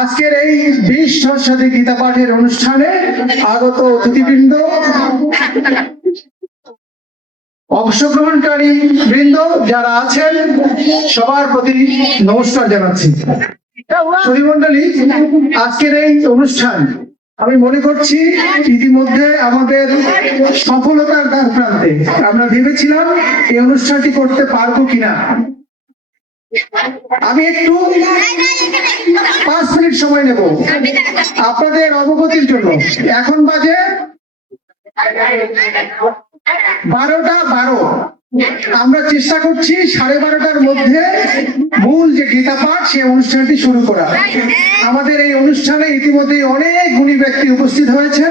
আজকের এই বিশ সরস্বতী গীতা পাঠের অনুষ্ঠানে আগত অতিথিবৃন্দ, অংশগ্রহণকারী বৃন্দ যারা আছেন, সবার প্রতি নমস্কার জানাচ্ছি। সুধীমণ্ডলী, আজকের এই অনুষ্ঠান, আমি মনে করছি ইতিমধ্যে আমাদের সফলতার দ্বার প্রান্তে। আমরা ভেবেছিলাম এই অনুষ্ঠানটি করতে পারব কিনা। আমি একটু পাঁচ মিনিট সময় নেব। আপনাদের অবগতির জন্য। এখন বাজে বারোটা বারো। আমরা চেষ্টা করছি সাড়ে বারোটার মধ্যে মূল যে গীতা পাঠ, সেই অনুষ্ঠানটি শুরু করা। আমাদের এই অনুষ্ঠানে ইতিমধ্যে অনেক গুণী ব্যক্তি উপস্থিত হয়েছেন।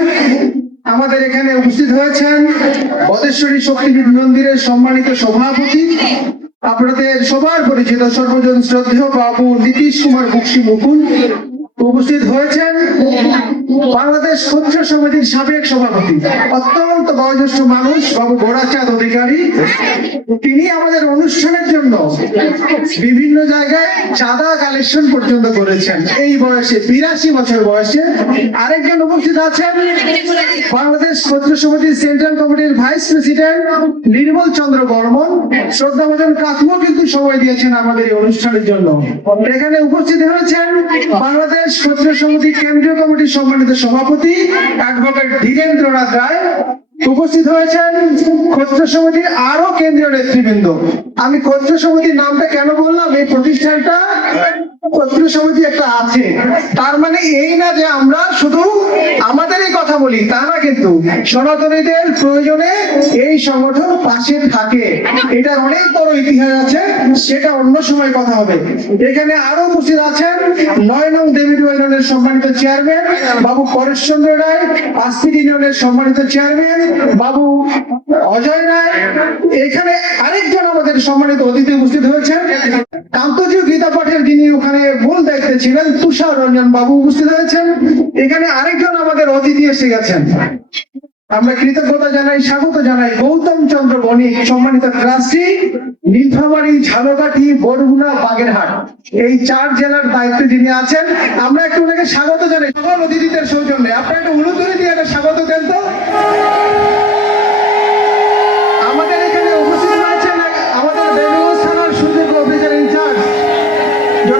আমাদের এখানে উপস্থিত হয়েছেন বদেশ্বরী শক্তিপীঠ মন্দিরের সম্মানিত সভাপতি আপনাদের সবার পরিচিত সর্বজন শ্রদ্ধেয় বাবু নীতিশ কুমার বক্সি মুকুল উপস্থিত হয়েছেন। বাংলাদেশ সমিতির সাবেক সভাপতি, অত্যন্ত বয়োজ্যেষ্ঠ মানুষ, বাবু গোড়াচাঁদ অধিকারী। তিনি আমাদের অনুষ্ঠানের জন্য বিভিন্ন জায়গায় চাঁদা কালেকশন পর্যন্ত করেছেন। এই বয়সে, বিরাশি বছর বয়সে আরেকজন উপস্থিত আছেন বাংলাদেশ ক্ষত্রিয় সমিতির central committee vice president Nirmal Chandra Barman. শ্রদ্ধাভাজন কাকমো কিন্তু সময় দিয়েছেন আমাদের এই অনুষ্ঠানের জন্য। এখানে উপস্থিত হয়েছেন বাংলাদেশ ক্ষত্রিয় সমিতি কেন্দ্রীয় কমিটির সম্মানিত সভাপতি অ্যাডভোকেট ধীরেন্দ্রনাথ রায় উপস্থিত হয়েছেন ক্ষত্র সমিতির আরও কেন্দ্রীয় নেতৃবৃন্দ। আমি ক্ষত্র সমিতির নামটা কেন বললাম? এই প্রতিষ্ঠানটা মানে সম্মানিত চেয়ারম্যান, বাবু পরেশচন্দ্র রায়, আস্তিক ইউনিয়নের সম্মানিত চেয়ারম্যান, বাবু অজয় রায়। এখানে আরেকজন আমাদের সম্মানিত অতিথি উপস্থিত হয়েছেন। গীতা পাঠের যিনি ওখানে তুষার রঞ্জন বাবু উপস্থিত হয়েছেন। এখানে আরেকজন আমাদের অতিথি এসে গেছেন। আমরা কৃতজ্ঞতা জানাই, স্বাগত জানাই গৌতম চন্দ্র বণিক, সম্মানিত ট্রাস্টি, নীলফামারী, ঝালকাঠি, বরগুনা, বাগেরহাট। এই চার জেলার দায়িত্বে যিনি আছেন, আমরা একটু ওনাকে স্বাগত জানাই। সকল অতিথিদের সৌজন্যে। আপনারা একটা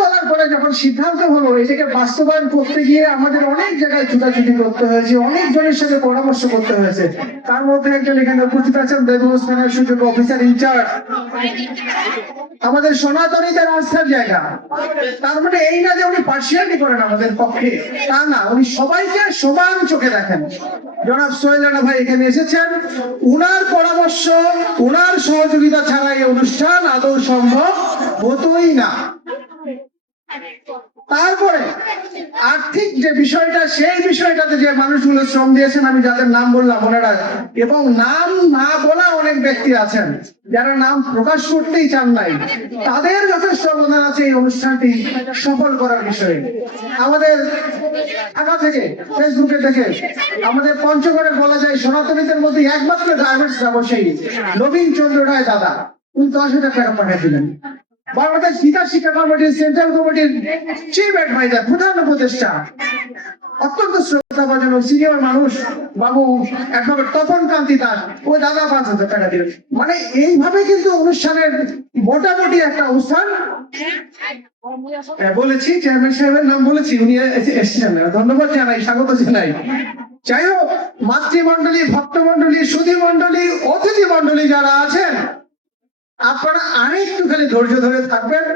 বলার পরে যখন সিদ্ধান্ত হলো এটাকে বাস্তবায়ন করতে গিয়ে আমাদের অনেক জায়গায় ছুটাছুটি করতে হয়েছে, অনেক জনের সাথে পরামর্শ করতে হয়েছে। তার মধ্যে একজন এখানে উপস্থিত আছেন দেবগঞ্জ থানার সুযোগ অফিসার ইনচার্জ আমাদের সনাতনীদের আস্থার জায়গা। তার মানে এই না যে উনি পার্সিয়ালিটি করেন আমাদের পক্ষে, তা না, উনি সবাইকে সমান চোখে দেখেন। জনাব সোহেল ভাই এখানে এসেছেন। উনার পরামর্শ, উনার সহযোগিতা ছাড়া এই অনুষ্ঠান আদৌ সম্ভব হতোই না। তারপরে আর্থিক যে বিষয়টা, সেই বিষয়টাতে যে মানুষগুলো শ্রম দিয়েছেন, আমি যাদের নাম বললাম, ওনারা এবং নাম না বলা অনেক ব্যক্তি আছেন, যারা নাম প্রকাশ করতেই চান নাই, তাদের যথেষ্ট অবদান আছে এই অনুষ্ঠানটি সফল করার বিষয়ে। আমাদের ঢাকা থেকে, ফেসবুকে দেখে আমাদের পঞ্চগড়ে বলা যায়, সনাতনীদের মধ্যে একমাত্র গার্মেন্টস ব্যবসায়ী নবীন চন্দ্র রায় দাদা। উনি দশ হাজার টাকা পাঠিয়েছিলেন বাংলাদেশ গীতা শিক্ষা কমিটির সেন্ট্রাল কমিটির চিফ অ্যাডভাইজার প্রধান উপদেষ্টা। অত্যন্ত শ্রদ্ধাভাজন সিনিয়র মানুষ বাবু তপন কান্তি দাস দাদা পাঁচ হাজার টাকা দিলেন। মানে এইভাবে কিন্তু অনুষ্ঠানের মোটামুটি একটা অনুষ্ঠান। হ্যাঁ, বলেছি চেয়ারম্যান সাহেবের নাম বলেছি উনি এসে- এসেছেন। ধন্যবাদ জানাই স্বাগত জানাই। যাই হোক মাতৃমন্ডলী ভক্তমন্ডলী সুধী মন্ডলী অতিথি মন্ডলী যারা আছেন আপনারা আরেকটুখানি ধৈর্য ধরে থাকবেন।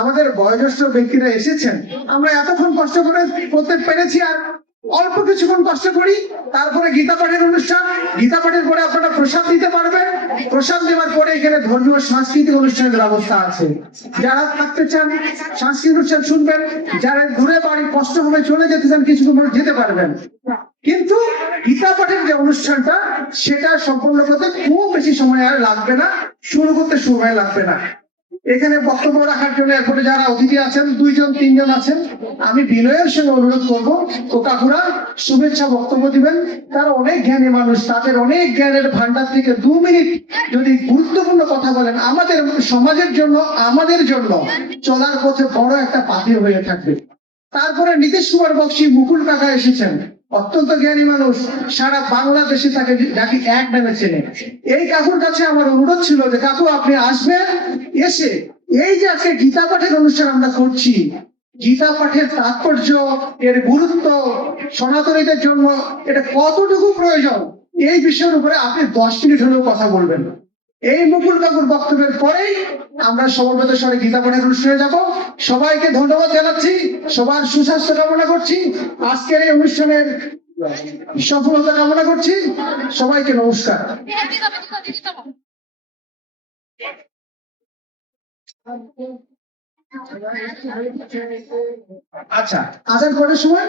আমাদের বয়োজ্যেষ্ঠ ব্যক্তিরা এসেছেন। আমরা এতক্ষণ কষ্ট করে করতে পেরেছি আর অল্প কিছুক্ষণ কষ্ট করি। তারপরে গীতা পাঠের অনুষ্ঠান। গীতা পাঠের পরে আপনারা প্রসাদ দিতে পারবেন। প্রসাদ দেওয়ার পরে এখানে ধর্মীয় সাংস্কৃতিক অনুষ্ঠানের ব্যবস্থা আছে। যারা থাকতে চান সাংস্কৃতিক অনুষ্ঠান শুনবেন। যারা দূরে বাড়ি কষ্ট হবে চলে যেতে চান, কিছুক্ষণ যেতে পারবেন। কিন্তু গীতা পাঠের যে অনুষ্ঠানটা, সেটা সম্পূর্ণ করতে খুব বেশি সময় আর লাগবে না, শুরু করতে সময় লাগবে না। এখানে বক্তব্য রাখার জন্য এরপরে যারা অতিথি আছেন, দুইজন, তিনজন আছেন, আমি বিনয়ের সঙ্গে অনুরোধ করব ও কাকুরা শুভেচ্ছা বক্তব্য দিবেন। তারা অনেক জ্ঞানী মানুষ, তাদের অনেক জ্ঞানের ভান্ডার থেকে দু মিনিট যদি গুরুত্বপূর্ণ কথা বলেন, আমাদের সমাজের জন্য, আমাদের জন্য চলার পথে বড় একটা পাথর হয়ে থাকবে। তারপরে নীতিশ কুমার বক্সি মুকুল কাকা এসেছেন। অত্যন্ত জ্ঞানী মানুষ, সারা বাংলাদেশে তাকে যাকে এক নামে চেনে। এই কাকুর কাছে আমার অনুরোধ ছিল যে, কাকু, আপনি আসবেন, এসে এই যে আজকে গীতা পাঠের অনুষ্ঠান আমরা করছি, গীতা পাঠের তাৎপর্য, এর গুরুত্ব, সনাতনীদের জন্য এটা কতটুকু প্রয়োজন, এই বিষয়ের উপরে আপনি দশ মিনিট হলেও কথা বলবেন। এই মুকুল কাকুর বক্তব্যের পরেই আমরা সমবেত স্বরে গীতা পাঠের অনুষ্ঠানে যাব। সবাইকে ধন্যবাদ জানাচ্ছি। সবার সুস্বাস্থ্য কামনা করছি। আজকের এই অনুষ্ঠানের সফলতা কামনা করছি। সবাইকে নমস্কার। আচ্ছা আজান কটার সময়?